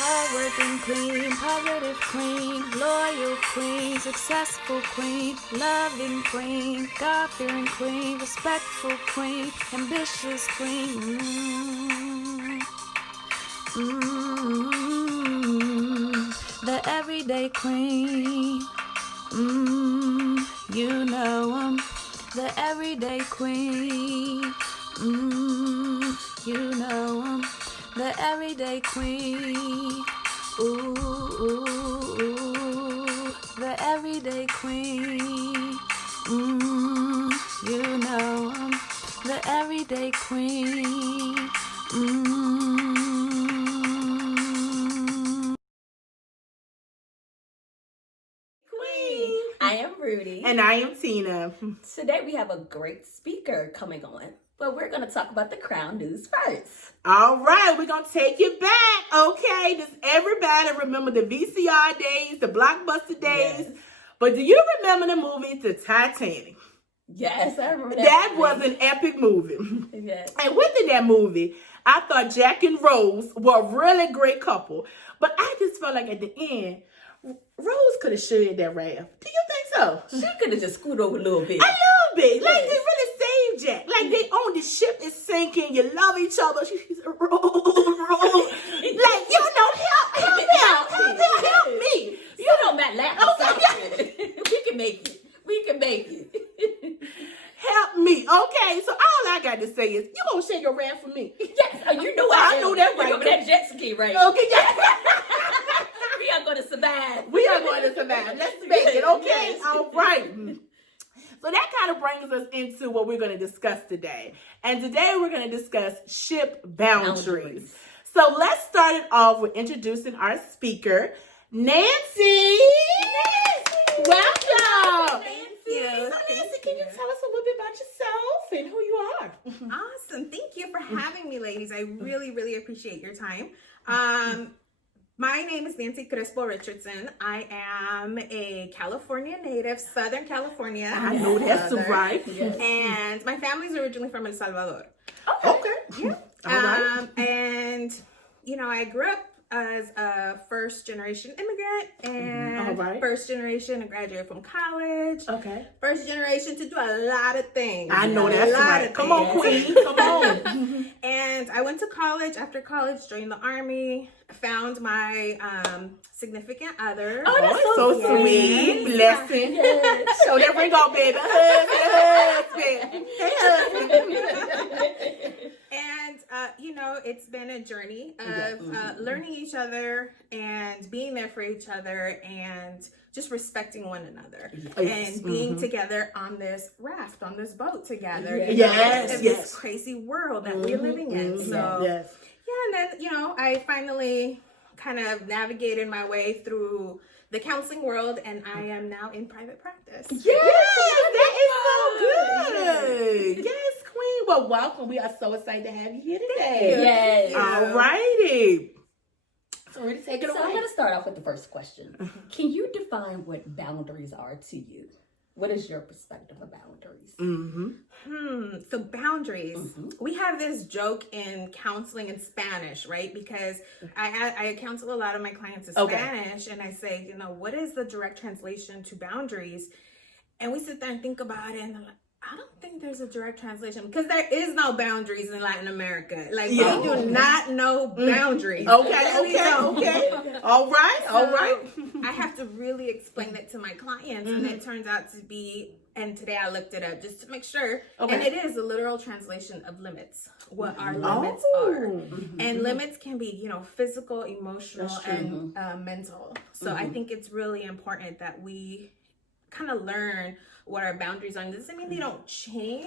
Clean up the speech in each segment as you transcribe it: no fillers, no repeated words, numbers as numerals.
Hardworking queen, positive queen, loyal queen, successful queen, loving queen, God-fearing queen, respectful queen, ambitious queen. The everyday queen. You know 'em. The everyday queen. You know 'em. The everyday queen. Ooh, the everyday queen. You know 'em. The everyday queen. Queen. I am Rudy. And I am Tina. Today we have a great speaker coming on, but we're going to talk about the Crown News first. All right, we're going to take you back, okay? Does everybody remember the VCR days, the Blockbuster days? Yes. But do you remember the movie The Titanic? Yes, I remember That was an epic movie. Yes. And within that movie, I thought Jack and Rose were a really great couple. But I just felt like at the end, Rose could have shared that raft. Do you think so? She could have just scooted over a little bit. A little bit. Like, Yes. they really saved Jack. Like, they own the ship is sinking. You love each other. She's a Rose. Like, you know, help me. You don't matter. We can make it. We can make it. Help me. Okay, so all I got to say is, you gonna shake your raft for me? Yes. Oh, you know I know that right. You know that jet ski, right? Okay, yeah. We are going to survive. We are going to survive. Let's make it, okay? Yes. All right. So that kind of brings us into what we're going to discuss today. And today we're going to discuss ship boundaries. So let's start it off with introducing our speaker, Nancy. Welcome. Thank you. So Nancy, can you tell us a little bit about yourself and who you are? Awesome. Thank you for having me, ladies. I really, really appreciate your time. My name is Nancy Crespo Richardson. I am a California native, Southern California. I know that's right. Yes. And my family's originally from El Salvador. Okay. Yeah. All right. And, you know, I grew up as a first generation immigrant and All right. first generation to graduate from college. Okay. First generation to do a lot of things. I know A that's lot right. of Come on, things. Queen. Come on. And I went to college. After college, joined the Army, found my significant other. Oh, that's so sweet. Blessing. Yes. Show that ring on, baby. Husband. And, you know, it's been a journey of learning each other and being there for each other and just respecting one another Yes. and being together on this raft, on this boat together. Yes. You know, Yes, in yes. this crazy world that we're living in. So, Yes. yeah, and then, you know, I finally kind of navigated my way through the counseling world, and I am now in private practice. Yes, that is so good. Yes, Queen. Well, welcome. We are so excited to have you here today. Yes. All righty. So we're going to take it So I'm away. going to start off with the first question. Can you define what boundaries are to you? What is your perspective of boundaries? So boundaries. We have this joke in counseling in Spanish, right? Because I counsel a lot of my clients in Spanish, and I say, you know, what is the direct translation to boundaries? And we sit there and think about it, and they're like, I don't think there's a direct translation because there is no boundaries in Latin America. Like, we do not know boundaries. Okay. All right. I have to really explain it to my clients, and it turns out to be, and today I looked it up just to make sure, and it is a literal translation of limits, what our limits are. And limits can be, you know, physical, emotional, and mental. So I think it's really important that we kind of learn what our boundaries are. And this doesn't mean they don't change,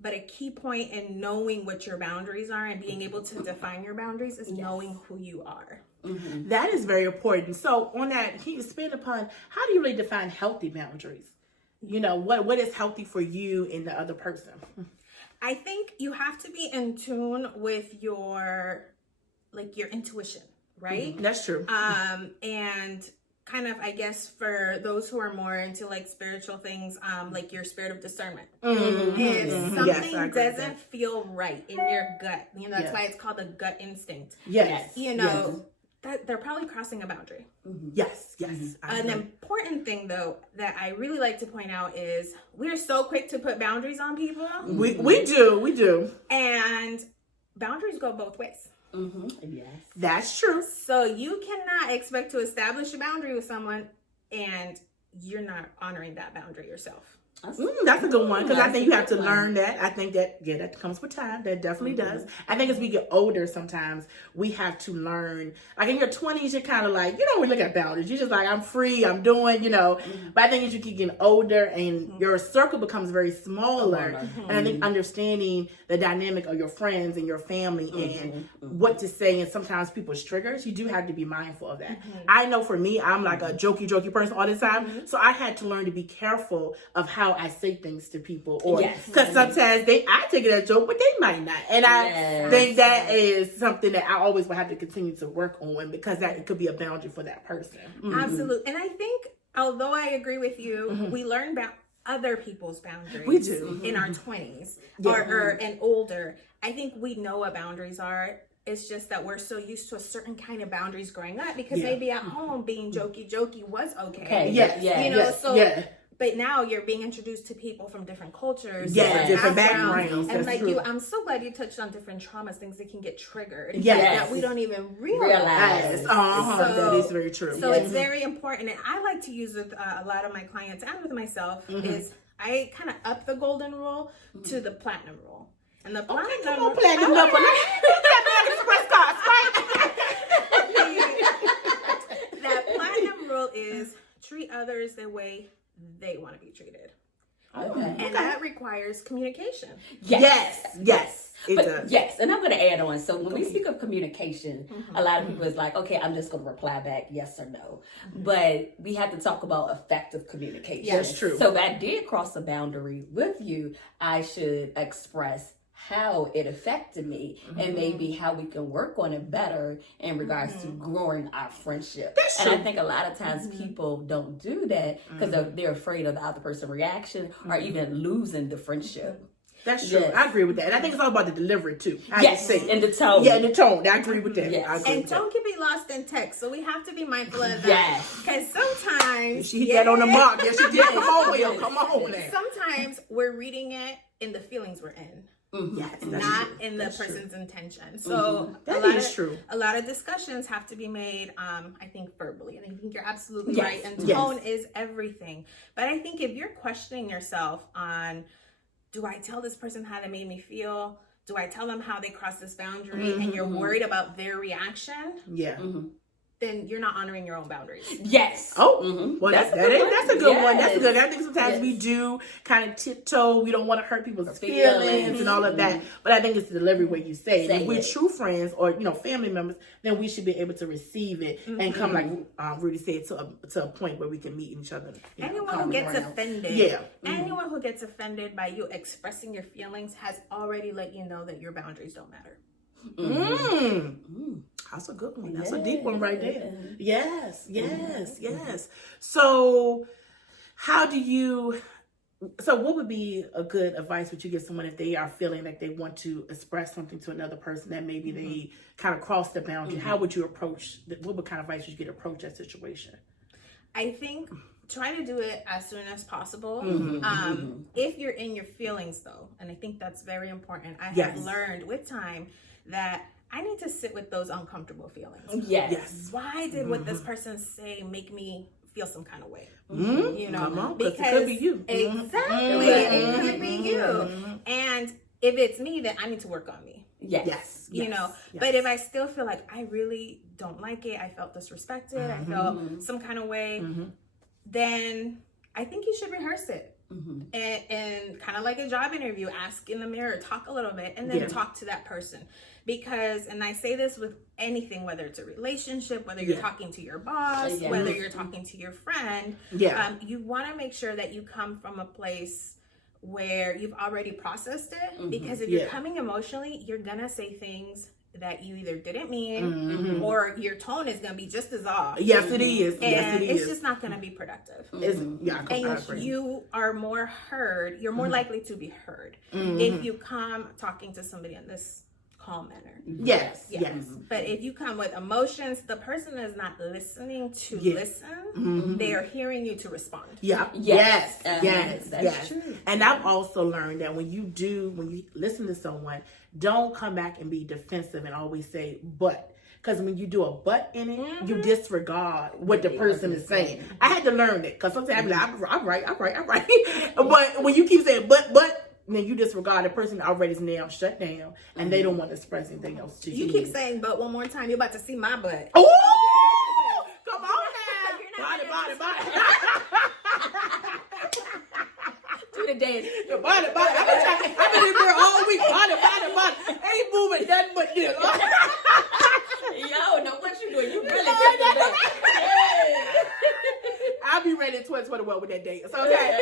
but a key point in knowing what your boundaries are and being able to define your boundaries is knowing who you are. That is very important. So on that, can you expand upon how do you really define healthy boundaries? You know, what is healthy for you and the other person? I think you have to be in tune with your intuition, right? That's true. And kind of, I guess, for those who are more into like spiritual things, like your spirit of discernment. If something doesn't feel right in your gut, you know, that's why it's called a gut instinct. Yes. You know, that they're probably crossing a boundary. Yes. An important thing, though, that I really like to point out is we're so quick to put boundaries on people. We do. And boundaries go both ways. Yes. That's true. So you cannot expect to establish a boundary with someone and you're not honoring that boundary yourself. That's a good one, because I think you have to learn that. I think that, that comes with time. That definitely does. I think as we get older, sometimes we have to learn. Like in your 20s, you're kind of like, you don't really look at boundaries. You're just like, I'm free, I'm doing, But I think as you keep getting older and your circle becomes very smaller, and I think understanding the dynamic of your friends and your family and what to say, and sometimes people's triggers, you do have to be mindful of that. I know for me, I'm like a jokey person all the time. So I had to learn to be careful of how I say things to people, or because sometimes I take it as a joke, but they might not, and I think that is something that I always will have to continue to work on, because that it could be a boundary for that person. Absolutely. And I think, although I agree with you, we learn about other people's boundaries. We do in our 20s or and older. I think we know what boundaries are. It's just that we're so used to a certain kind of boundaries growing up, because maybe at home being jokey was okay. But now you're being introduced to people from different cultures, different backgrounds. And like you, I'm so glad you touched on different traumas, things that can get triggered that we don't even realize. That is very true. So it's very important, and I like to use with a lot of my clients and with myself is I kind of up the golden rule to the platinum rule. And the platinum rule, that platinum rule is treat others the way they want to be treated. And that requires communication. Yes. It does. Yes, and I'm going to add on. So when we speak of communication, a lot of people is like, okay, I'm just going to reply back yes or no. But we have to talk about effective communication. That's true. So if I did cross a boundary with you, I should express how it affected me and maybe how we can work on it better in regards to growing our friendship. That's and true. I think a lot of times people don't do that because they're afraid of the other person's reaction or even losing the friendship. That's true. Yes. I agree with that. And I think it's all about the delivery too. How Yes, you say it. and the tone. Yeah, and the tone. I agree with that. Yes. I agree And with that. tone can be lost in text, so we have to be mindful of that. Yes. Because sometimes She hit that on the mark. Yes, she did. Come on, Will. Come on now. sometimes we're reading it in the feelings we're in. Yes, that's Not true. in the That's true. person's intention. So That a lot is of, true. A lot of discussions have to be made, I think, verbally. And I think you're absolutely Yes. right. And Yes. tone is everything. But I think if you're questioning yourself on, do I tell this person how they made me feel? Do I tell them how they crossed this boundary? And you're worried about their reaction, Yeah. then you're not honoring your own boundaries. Yes. Oh, well, that's a good one. That's Yes. good. I think sometimes Yes. we do kind of tiptoe. We don't want to hurt people's Feelings. feelings and all of that. But I think it's the delivery way you say it. Say If we're it. true friends or family members, then we should be able to receive it and come, like Rudy said, to a point where we can meet each other. Anyone who common gets ground. offended, Yeah. anyone who gets offended by you expressing your feelings has already let you know that your boundaries don't matter. That's a good one. That's a deep one right there. Yes. So, what would be a good advice would you give someone if they are feeling like they want to express something to another person that maybe they kind of crossed the boundary? How would you approach, what kind of advice would you get to approach that situation? I think try to do it as soon as possible. If you're in your feelings, though, and I think that's very important. I have learned with time that I need to sit with those uncomfortable feelings. Yes. Why did what this person say make me feel some kind of way? Come on, because it could be you. Exactly. It could be you. And if it's me, then I need to work on me. Yes. But if I still feel like I really don't like it, I felt disrespected, I felt some kind of way, then I think you should rehearse it. And kind of like a job interview, ask in the mirror, talk a little bit, and then talk to that person. Because, and I say this with anything, whether it's a relationship, whether you're talking to your boss, whether you're talking to your friend, you want to make sure that you come from a place where you've already processed it. Because if you're coming emotionally, you're gonna say things that you either didn't mean or your tone is gonna be just as off. Yes, it is. And it's just not gonna be productive. And you are more heard, you're more likely to be heard if you come talking to somebody on this calm manner. Yes. But if you come with emotions, the person is not listening to listen. They are hearing you to respond. Yes. That's true. And I've also learned that when you listen to someone, don't come back and be defensive and always say, but. Because when you do a but in it, you disregard what the person is saying. I had to learn it. Because sometimes I'm like, I'm right. But when you keep saying but, then you disregard the person already is now shut down and they don't want to express anything else to you. You keep saying but one more time, you're about to see my butt. Oh, come on now. Body. Do the dance. Body. I've been in there all week. Body. Ain't moving nothing but this. Yo, no, what you doing? You really took it back. I'll be ready in 2021 with that date. It's okay.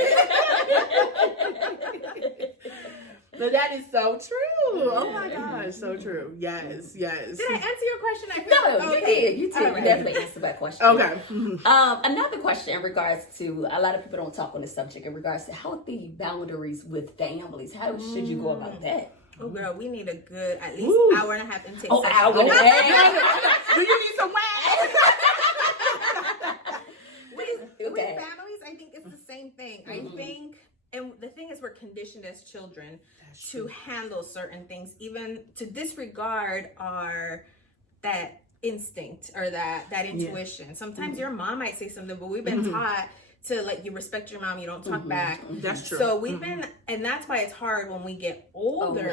But that is so true. Oh my gosh, so true. Yes. Did I answer your question? No, you did. You did. You definitely answered that question. Okay. Another question in regards to, a lot of people don't talk on this subject, in regards to healthy boundaries with families. How should you go about that? Oh, girl, we need a good, at least hour and a half intake session. Hour and a half. Do you need some wax? With families, I think it's the same thing. I think, and the thing is, we're conditioned as children to handle certain things, even to disregard that instinct or that intuition. Sometimes your mom might say something, but we've been taught to, like, you respect your mom, you don't talk back. That's true. So we've been, and that's why it's hard when we get older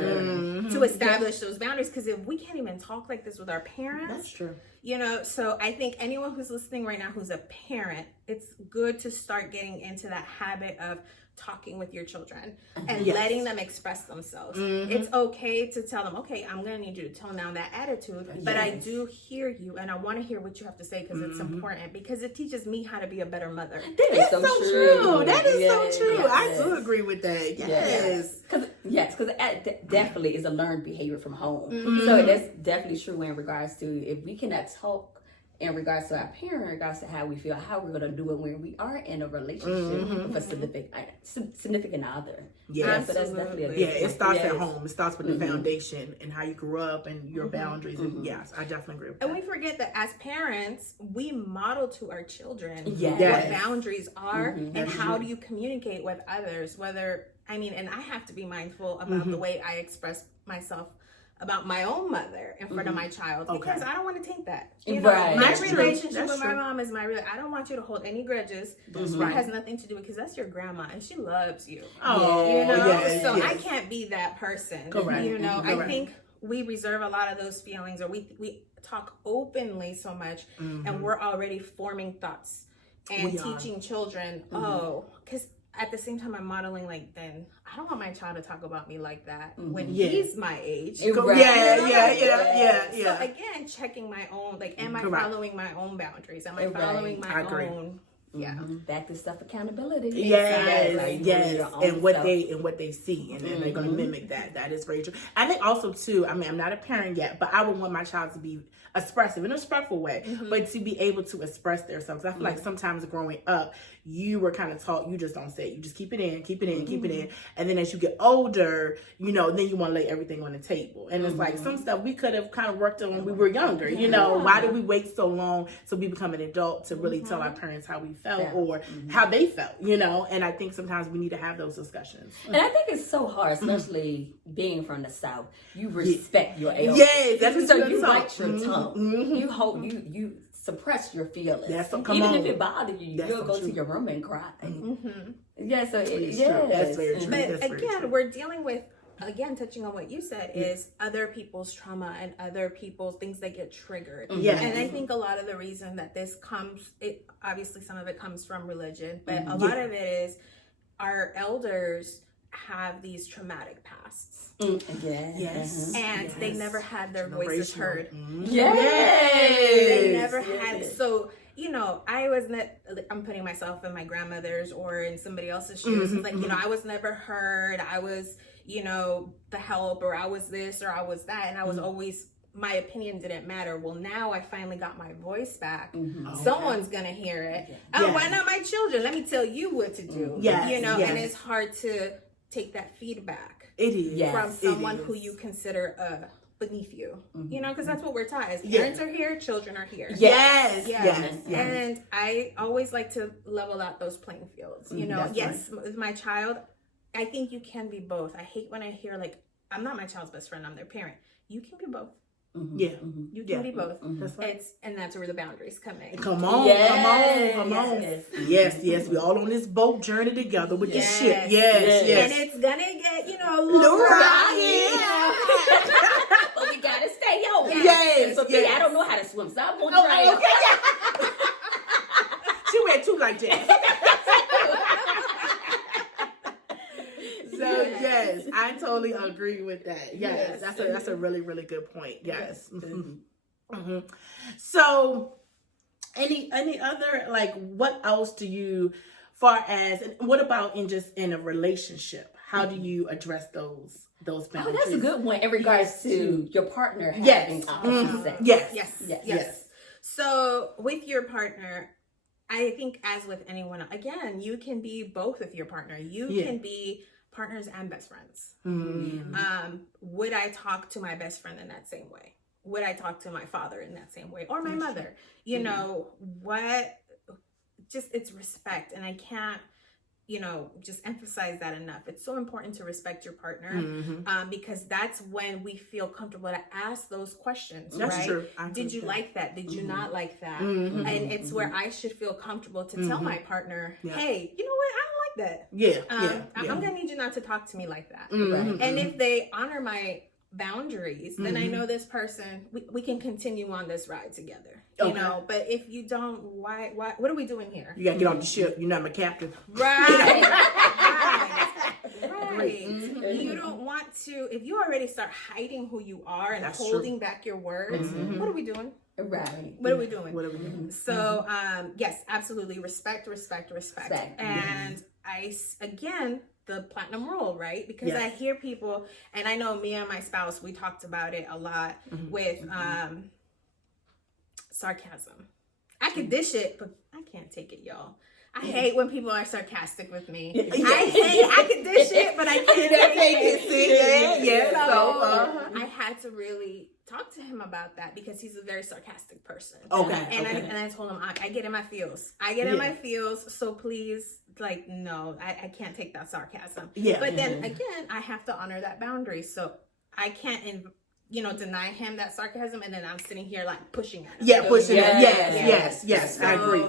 to establish those boundaries, because if we can't even talk like this with our parents. That's true. You know, so I think anyone who's listening right now who's a parent, it's good to start getting into that habit of talking with your children and letting them express themselves. It's okay to tell them, okay, I'm going to need you to tone down that attitude, but I do hear you and I want to hear what you have to say, because it's important, because it teaches me how to be a better mother. That is so true. That is so true. I do agree with that. Yes. Because it definitely is a learned behavior from home. So that's definitely true in regards to, if we cannot talk in regards to our parent, in regards to how we feel, how we're going to do it when we are in a relationship with a significant other. Yeah, so that's definitely it starts at home. It starts with the foundation and how you grew up and your boundaries. And yes, I definitely agree with that. And we forget that as parents, we model to our children Yes. what boundaries are and how do you communicate with others. And I have to be mindful about the way I express myself about my own mother in front of my child, because I don't want to taint that. You know, my relationship with my mom is I don't want you to hold any grudges. It has nothing to do with, because that's your grandma and she loves you. I can't be that person. Correct. You know, I think we reserve a lot of those feelings, or we talk openly so much, and we're already forming thoughts and teaching children. Because at the same time, I'm modeling, like, then I don't want my child to talk about me like that when he's my age. Yeah. So again, checking my own, like, am I following my own boundaries? Am I following my own? Yeah. Back to stuff accountability. Yes. And what they see, and then they're gonna mimic that. That is very true. I think also too, I'm not a parent yet, but I would want my child to be expressive in a respectful way, but to be able to express themselves. I feel like sometimes growing up, you were kind of taught, you just don't say it. You just keep it in. And then as you get older, then you want to lay everything on the table. And it's like some stuff we could have kind of worked on when we were younger. Why did we wait so long till we become an adult to really tell our parents how we felt or how they felt, And I think sometimes we need to have those discussions. And I think it's so hard, especially being from the South. You respect your elders. Yes, that's so you bite your tongue. You hold you suppress your feelings. Even if it bothers you, you'll go to your room and cry. Yeah, so true. That's very true. But again, we're dealing with, touching on what you said, is other people's trauma and other people's things that get triggered. And I think a lot of the reason that this comes, obviously some of it comes from religion, but a lot of it is our elders have these traumatic pasts. And they never had their voices heard. They never had. So, I'm putting myself in my grandmother's or in somebody else's shoes. It's like, I was never heard. I was, the help, or I was this, or I was that. And I was always, my opinion didn't matter. Well, now I finally got my voice back. Someone's going to hear it. Why not my children? Let me tell you what to do. And it's hard to take that feedback. It is. From someone who you consider a beneath you, you know, because that's what we're taught. As parents are here, children are here. Yes. And I always like to level out those playing fields. You know, with my child, I think you can be both. I hate when I hear like, I'm not my child's best friend, I'm their parent. You can be both. You can be both. That's right. And that's where the boundaries come in. Come on. Yes. We all on this boat journey together with this ship. Yes. And it's gonna get, you know, a little rocky. But we gotta stay over. Yes. So I don't know how to swim, so I'm gonna try. She wear two like that. So yes, I totally agree with that. Yes, that's a really, really good point. Yes. So any other, like, what else do you, far as, and what about in a relationship? How do you address those boundaries? Oh, that's a good one in regards to your partner having sex. Yes. So with your partner, I think as with anyone, again, you can be both with your partner. You can be partners and best friends. Would I talk to my best friend in that same way? Would I talk to my father in that same way? Or my mother? You know, it's respect. And I can't, you know, just emphasize that enough. It's so important to respect your partner, because that's when we feel comfortable to ask those questions, that's right? True. Did you like that? Did you not like that? And it's where I should feel comfortable to tell my partner, hey, you know what? I don't like that. I'm gonna need you not to talk to me like that. And if they honor my boundaries, then I know this person, we can continue on this ride together. You know, but if you don't, why what are we doing here? You gotta get off the ship. You're not my captain. Right. You don't want to, if you already start hiding who you are and holding back your words, what are we doing? Right. What are we doing? So, yes, absolutely. Respect. And again, the platinum rule, right? Because I hear people, and I know me and my spouse, we talked about it a lot with sarcasm. I could dish it, but I can't take it, y'all. I hate when people are sarcastic with me. I can dish it, but I can't take it. So I had to really talk to him about that because he's a very sarcastic person. And I told him I get in my feels. So please, like, no, I can't take that sarcasm. But then again, I have to honor that boundary. So I can't deny him that sarcasm, and then I'm sitting here like pushing at him. Yes. So, I agree.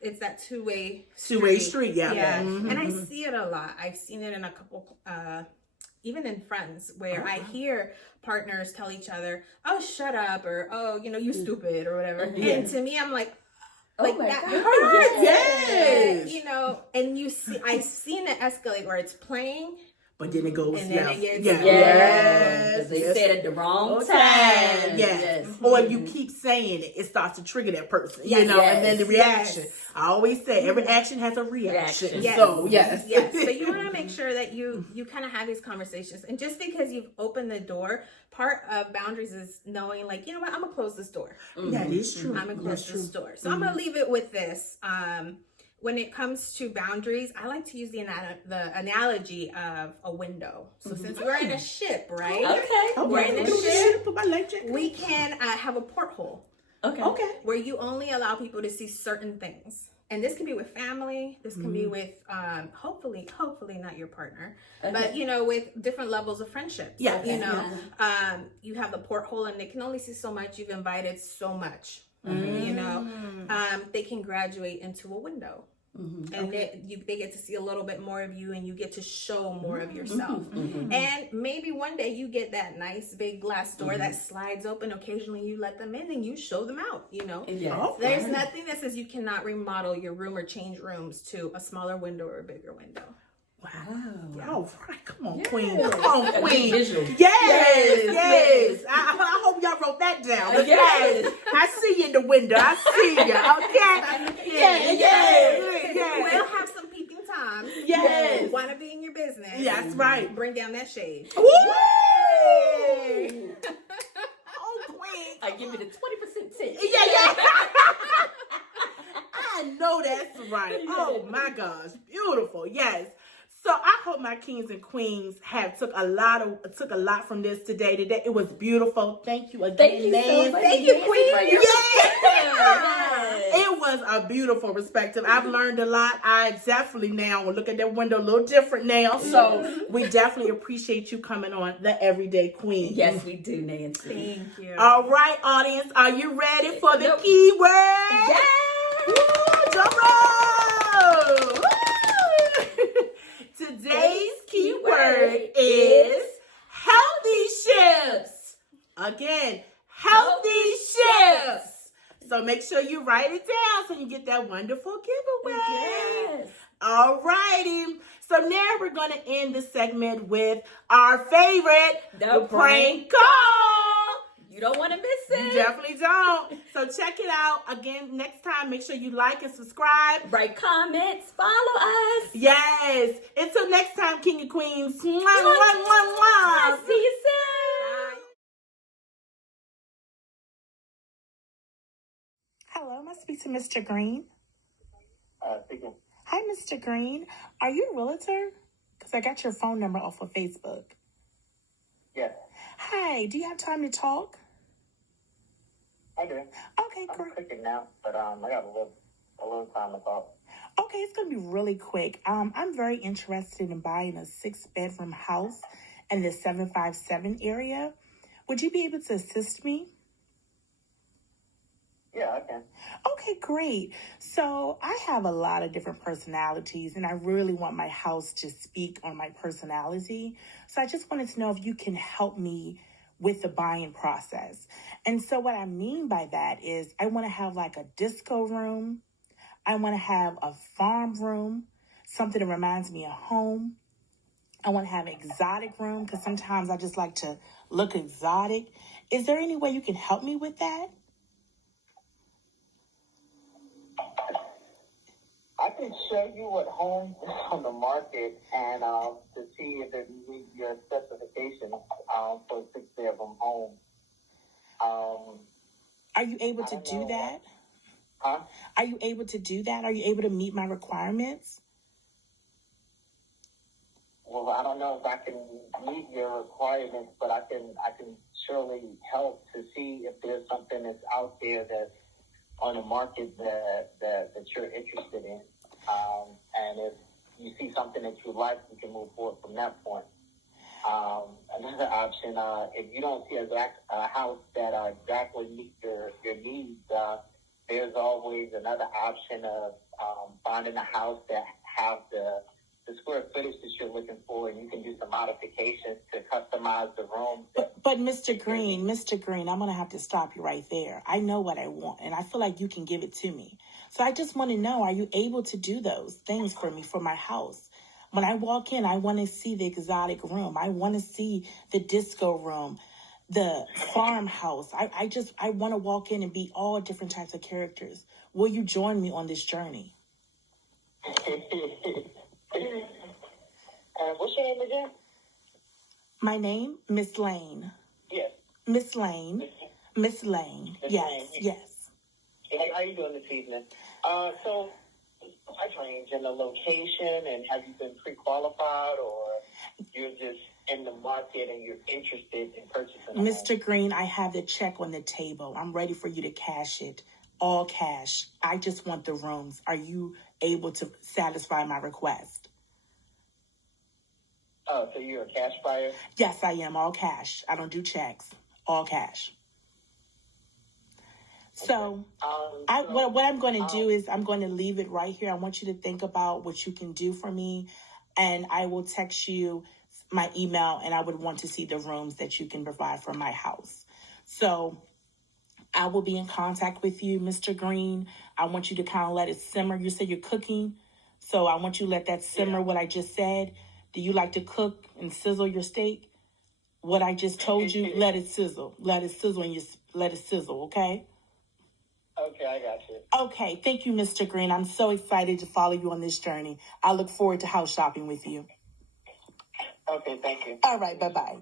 It's that two-way street. And I see it a lot. I've seen it in a couple, even in friends, where I hear partners tell each other, "Oh, shut up," or "Oh, you stupid," or whatever. And to me, I'm like that hurts. Yes. And I've seen it escalate where it's playing. But then it goes and then it gets because they said at the wrong time. Yes. Or if you keep saying it, it starts to trigger that person. And then the reaction. I always say every action has a reaction. So So you want to make sure that you kind of have these conversations. And just because you've opened the door, part of boundaries is knowing, like, you know what, I'm gonna close this door. That is true. I'm gonna close this door. So I'm gonna leave it with this. When it comes to boundaries, I like to use the analogy of a window. So since we're in a ship, right? We're in a ship. We can have a porthole. Okay. Where you only allow people to see certain things. And this can be with family. This can be with, hopefully not your partner, but, with different levels of friendship. You have the porthole and they can only see so much. You've invited so much. They can graduate into a window. And they get to see a little bit more of you, and you get to show more of yourself. And maybe one day you get that nice big glass door that slides open. Occasionally you let them in and you show them out. There's nothing that says you cannot remodel your room or change rooms to a smaller window or a bigger window. Wow. All right. Come on, Queen. Yes. I hope y'all wrote that down. I see you in the window. I see you. We'll have some peeping times. Want to be in your business. That's right. Bring down that shade. Woo! Queen. I give it a 20% tip. I know that's right. Oh my gosh. Beautiful. Yes. So I hope my kings and queens took a lot from this today. It was beautiful. Thank you again, Thank you so much. Thank you, Queen. For your It was a beautiful perspective. I've learned a lot. I definitely now will look at that window a little different now. So we definitely appreciate you coming on The Everyday Queen. Yes, we do, Nancy. Thank you. All right, audience, are you ready for the keyword? Yes. Woo, drum roll. Woo. Today's keyword is healthy shifts. Again, healthy shifts. So make sure you write it down so you get that wonderful giveaway. Yes. All righty. So now we're going to end the segment with our favorite, The prank call. You don't want to miss You it. definitely don't. So check it out. Again, next time, make sure you like and subscribe. Write comments. Follow us. Yes. Until next time, King and Queens. Mwah, mwah, mwah, mwah. See you soon. Hello, may I speak to Mr. Green? Speaking. Hi, Mr. Green. Are you a realtor? Because I got your phone number off of Facebook. Yes, Hi, do you have time to talk? I do. Okay, I'm great. cooking now, but I got a little time to talk. Okay, it's going to be really quick. I'm very interested in buying a 6-bedroom house in the 757 area. Would you be able to assist me? Yeah, I can. Okay, great. So I have a lot of different personalities, and I really want my house to speak on my personality. So I just wanted to know if you can help me with the buying process. And so what I mean by that is I want to have like a disco room. I want to have a farm room, something that reminds me of home. I want to have an exotic room because sometimes I just like to look exotic. Is there any way you can help me with that? I can show you what homes is on the market and to see if it meets your specifications for a 6-bedroom home. Are you able to I don't do know. that? Huh? Are you able to do that? Are you able to meet my requirements? Well, I don't know if I can meet your requirements, but I can surely help to see if there's something that's out there that's on the market that you're interested in. And if you see something that you like, we can move forward from that point. Another option, if you don't see a house that exactly meets your needs, there's always another option of finding a house that has the square footage that you're looking for, and you can do some modifications to customize the room. But Mr. Green, I'm going to have to stop you right there. I know what I want, and I feel like you can give it to me. So I just want to know, are you able to do those things for me for my house? When I walk in, I want to see the exotic room. I want to see the disco room, the farmhouse. I want to walk in and be all different types of characters. Will you join me on this journey? What's your name again? My name, Miss Lane. Yes. Miss Lane. Miss Lane. Yes, Lane. yes. Hey, how you doing this evening? So, price range and the location, and have you been pre-qualified, or you're just in the market and you're interested in purchasing a home? Mr. Green, I have the check on the table. I'm ready for you to cash it. All cash. I just want the rooms. Are you able to satisfy my request? Oh, so you're a cash buyer? Yes, I am. All cash. I don't do checks. All cash. So, what I'm going to do is I'm going to leave it right here. I want you to think about what you can do for me, and I will text you my email, and I would want to see the rooms that you can provide for my house. So I will be in contact with you, Mr. Green. I want you to kind of let it simmer. You said you're cooking, so I want you to let that simmer, what I just said. Do you like to cook and sizzle your steak? What I just told you, let it sizzle. Let it sizzle and let it sizzle, okay? Okay, I got you. Okay, thank you, Mr. Green. I'm so excited to follow you on this journey. I look forward to house shopping with you. Okay, thank you. All right, bye-bye.